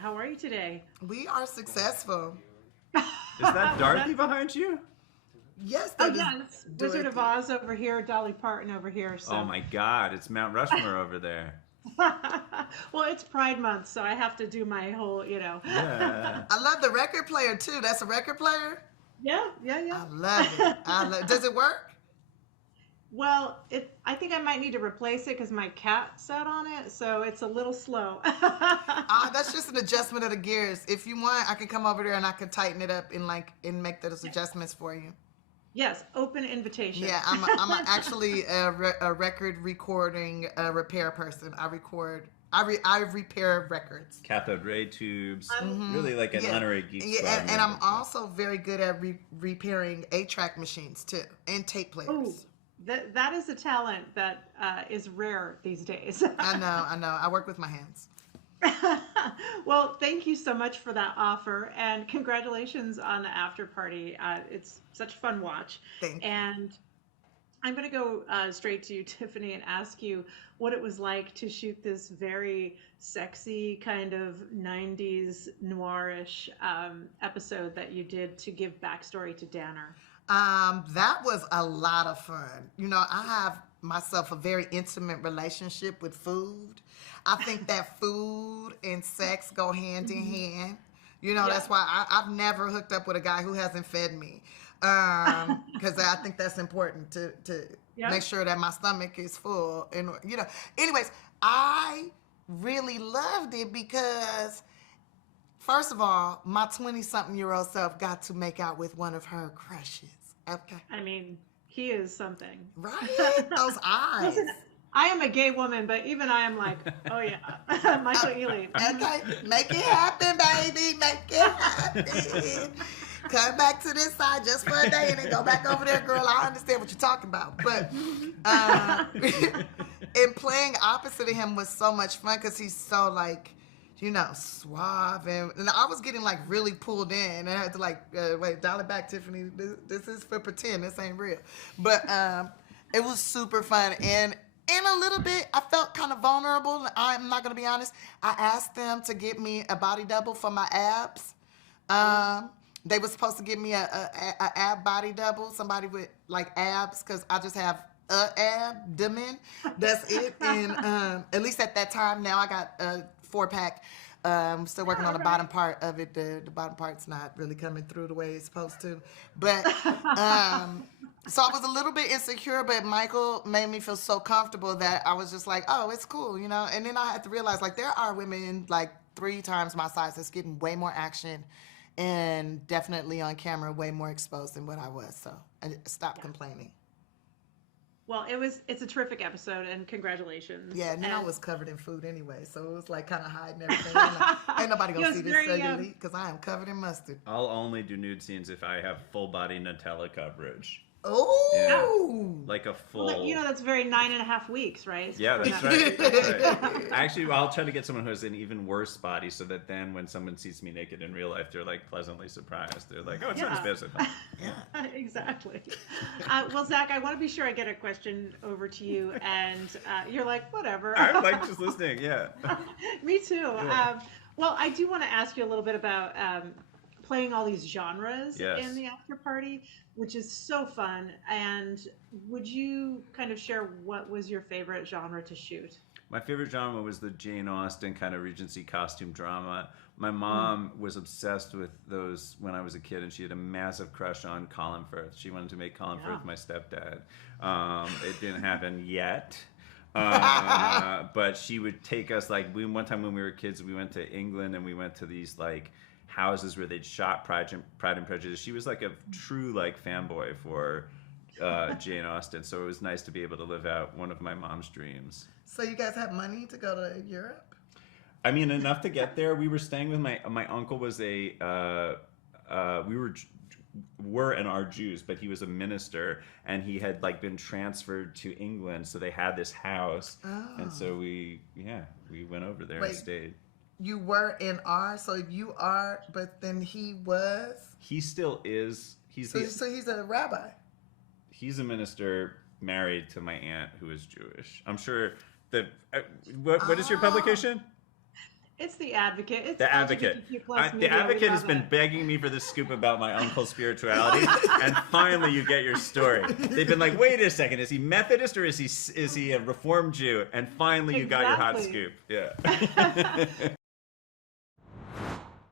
How are you today? We are successful. Is that Dorothy behind you? Yes, Oh that is yeah, it's Wizard of Dorothy. Oz over here, Dolly Parton over here. Oh So, my God, it's Mount Rushmore over there. well, it's Pride Month, so I have to do my whole. Yeah. I love the record player too. That's a record player. Yeah, yeah, I love it. yeah. Does it work? Well, I think I might need to replace it because my cat sat on it, so it's a little slow. That's just an adjustment of the gears. If you want, I can come over there and I can tighten it up and make those adjustments for you. Yes, open invitation. Yeah, actually a record recording repair person. I repair records. Cathode ray tubes. I'm Really like an Yeah. honorary geek Yeah, squad and I'm member. also very good at repairing 8-track machines too, and tape Oh, players. that is a talent that is rare these days. I know. I work with my hands. Well, thank you so much for that offer, and congratulations on the after party. It's such a fun watch. Thank you. And I'm going to go straight to you, Tiffany, and ask you what it was like to shoot this very sexy kind of 90s noirish episode that you did to give backstory to Danner. That was a lot of fun. I have myself a very intimate relationship with food. I think that food and sex go hand in hand. Yeah. That's why I've never hooked up with a guy who hasn't fed me. Because I think that's important to Yeah. make sure that my stomach is full. Anyways, I really loved it because, first of all, my 20-something-year-old self got to make out with one of her crushes. Okay. I mean, he is something. Right? Those eyes. Listen, I am a gay woman, but even I am like, oh yeah, Michael Ealy. Okay, make it happen, baby. Make it happen. Come back to this side just for a day and then go back over there, girl. I understand what you're talking about. But and playing opposite of him was so much fun because he's so suave. And I was getting really pulled in. And I had to wait, dial it back, Tiffany. This is for pretend. This ain't real. But it was super fun. And a little bit, I felt kind of vulnerable. I'm not going to be honest. I asked them to get me a body double for my abs. They were supposed to give me a ab body double, somebody with abs, because I just have a abdomen. That's it. And at least at that time, now I got a 4-pack. Still working on the bottom part of it. The bottom part's not really coming through the way it's supposed to. But so I was a little bit insecure, but Michael made me feel so comfortable that I was just like, oh, it's cool, And then I had to realize there are women 3 times my size that's getting way more action and definitely on camera way more exposed than what I was. So I stopped complaining. Well, it's a terrific episode, and congratulations. Yeah, and then I And- was covered in food anyway, so it was kind of hiding everything. Ain't nobody It gonna was see this very, cellulite because I am covered in mustard. I'll only do nude scenes if I have full body Nutella coverage. Oh, Like a full. Well, that's very 9.5 weeks, right? Yeah, that's right. That's right. Actually, I'll try to get someone who has an even worse body so that then when someone sees me naked in real life, they're pleasantly surprised. They're like, oh, it's not as bad as I thought. yeah. Exactly. Well, Zach, I want to be sure I get a question over to you, and you're like, whatever. I'm just listening, yeah. Me too. Yeah. Well, I do want to ask you a little bit about playing all these genres Yes. in the after party, which is so fun. And would you kind of share what was your favorite genre to shoot? My favorite genre was the Jane Austen kind of Regency costume drama. My mom was obsessed with those when I was a kid, and she had a massive crush on Colin Firth. She wanted to make Colin Firth my stepdad. It didn't happen yet. But she would take us one time when we were kids, we went to England and we went to these houses where they'd shot Pride and Prejudice. She was a true fanboy for Jane Austen, so it was nice to be able to live out one of my mom's dreams. So you guys have money to go to Europe? I mean, enough to get there. We were staying with my uncle was we were and are Jews, but he was a minister, and he had been transferred to England, so they had this house, and so we went over there and stayed. You were and are, so you are, but then he was? He still is. So he's a rabbi? He's a minister married to my aunt who is Jewish. I'm sure that... what is your publication? It's the Advocate. It's The Advocate. LGBTQ+ The media. Advocate We has love been it. begging me for this scoop about my uncle's spirituality, and finally you get your story. They've been like, wait a second, is he Methodist or is he a Reformed Jew? And finally you got your hot Exactly. scoop. Yeah.